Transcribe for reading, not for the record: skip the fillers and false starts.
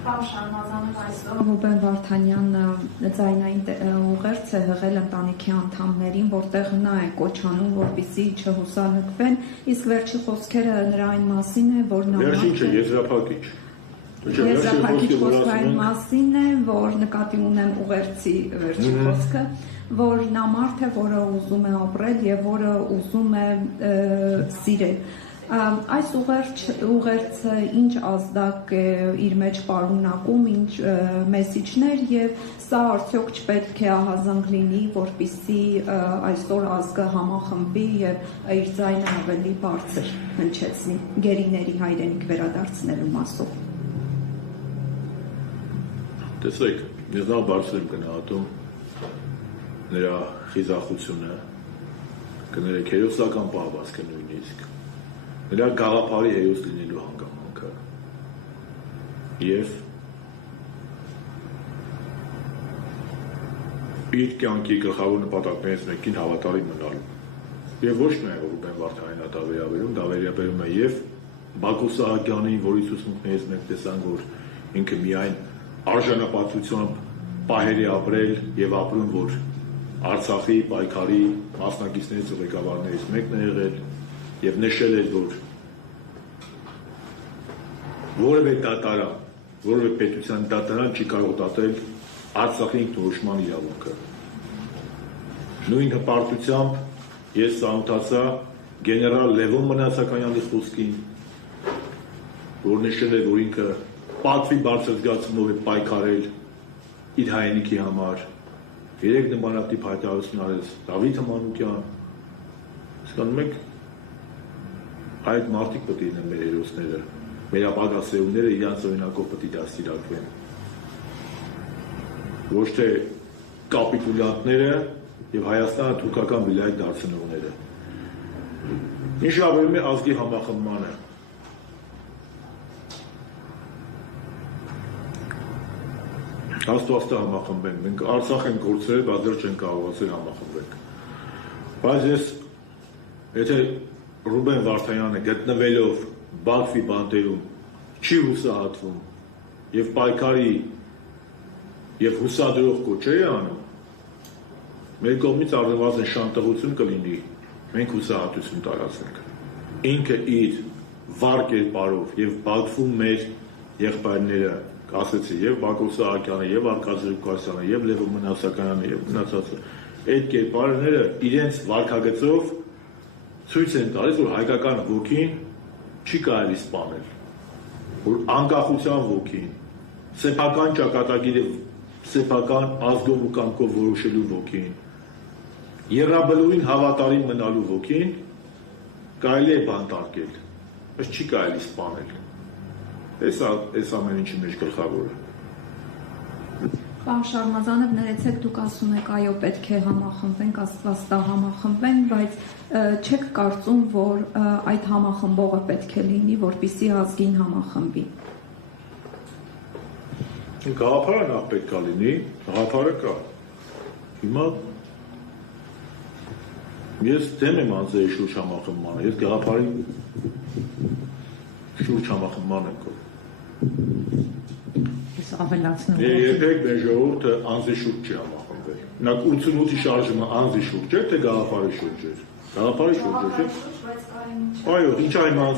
Ռուբեն Վարդանյանը ձայնային ուղերձ է հղել ընտանիքի անդամներին, որտեղ նա է կոչանում, որպեսզի չհուսալքվեն, իսկ վերջի խոսքերը նրա այն մասին է, որ նա եզրափակիչ խոսքը այն մասին է, որ նկատի ունեմ ուղերձի վերջի խոսքը, որ նա մարդ է, որը ուզում է ապրել եւ որը ուզում է սիրել։ Այս ուղերձը ինչ ազդակ է իր մեջ պարունակում, ինչ մեսիջներ եւ սա արդյոք չպետք է ահազանգ լինի, որպեսզի այսօր ազգը համախմբի եւ իր ձայնը ավելի բարձր հնչեցնի գերիների հայրենիք վերադարձնելու մասով։ Տեսեք, ես նա բարձր եմ գնահատում նրա խիզախությունը, կներեք հերոսական պահվածքը նույնիսկ, նրա գաղափարի հերոս լինելու հանգամանքը և իր կյանքի գլխավոր նպատակներից մեկին հավատարիմ մնալու և ոչ միայն Ռուբեն Վարդանյանին դա վերաբերում, դա վերաբերում է և Բակո Սահակյանին, որի ցուցմունքներից մենք տեսանք, որ ինքը միայն արժանապատվությամբ պահեր է ապրել և ապրում, որ Արցախի պայքարի մասնակիցներից ու ղեկավարներից մեկն է եղել և նշել էր, որ որևէ դատարան, որևէ պետության դատարան չի կարող դատել Արցախի ինքնորոշման իրավունքը։ Նույն հպարտությամբ ես ծանոթացա գեներալ Լևոն Մնացականյանի խոսքին, որ նշել է, որ ինքը պատվի բարձրացումով է պայքարել իր հայրենիքի համար, երեք նմանատիպ հայտարարություն արեց Դավիթ Մանուկյան, հասկանում եք, այդ մարդիկ պետք է լինեն մեր հերոսները, մեր ապագա սերունդները իրանց օրինակով պետք է դաստիարակվեն, ոչ թե կապիտուլյանտները եւ Հայաստանը թուրքական վիլայետ դարձնողները։ Ինչ ավելում է ազգի համախմբմանը։ Աստվածը համախմբեն, մենք Արցախ ենք կորցրել, բայց դեռ չենք կարողացել համախմբենք։ Բայց ես, եթե Ռուբեն Վարդանյանը գտնվելով Բաքվի բանտերում չի հուսահատվում եւ պայքարի եւ հուսադրող կոչեր է անում, մեր կողմից առնվազն շանտեղություն կլինի, մենք հուսահատություն տարածենք։ Ինքը իր վառ կերպարով եւ Բաքվում մեր եղբայրները ասեցի եւ Բակո Սահակյանը, եւ Արկադի Ղուկասյանը, եւ Լևոն Մնացականյանը, եւ մնացածը, այդ կերպարները իրենց վարքագծով ցույց են տալիս, որ հայկական ոգին չի կարելի սպանել, որ անկախության ոգին, սեփական ճակատագիրը, սեփական ազգով ու կամքով որոշելու ոգին, եռաբլուրին հավատարիմ մնալու ոգին կարելի է բանտարկել, բայց չի կարելի սպանել։ Այս ամեն ինչի մեջ գլխավորը։ Պարոն Շարմազանով, ներեցեք, դուք ասում եք, այո, պետք է համախմբենք, Աստված տա համախմբենք, բայց չեք կարծում, որ այդ համախմբողը պետք է լինի, որպեսզի ազգին համախմբի։ Գաղափարը նախ պետք է լինի, գաղափարը կա։ Հիմա ես դեմ եմ անձերի շուրջ համախմբմանը, ես գաղափարի շուրջ համախմբման եմ կողմ։ Երբեք մեր ժողովուրդը անձի շուրջ չի համախմբվել։ Մենակ 88-ի շարժումը անձի շուրջ էր, թե գաղափարի շուրջ էր։ Գաղափարի շուրջ էր։ Այո, ինչ այն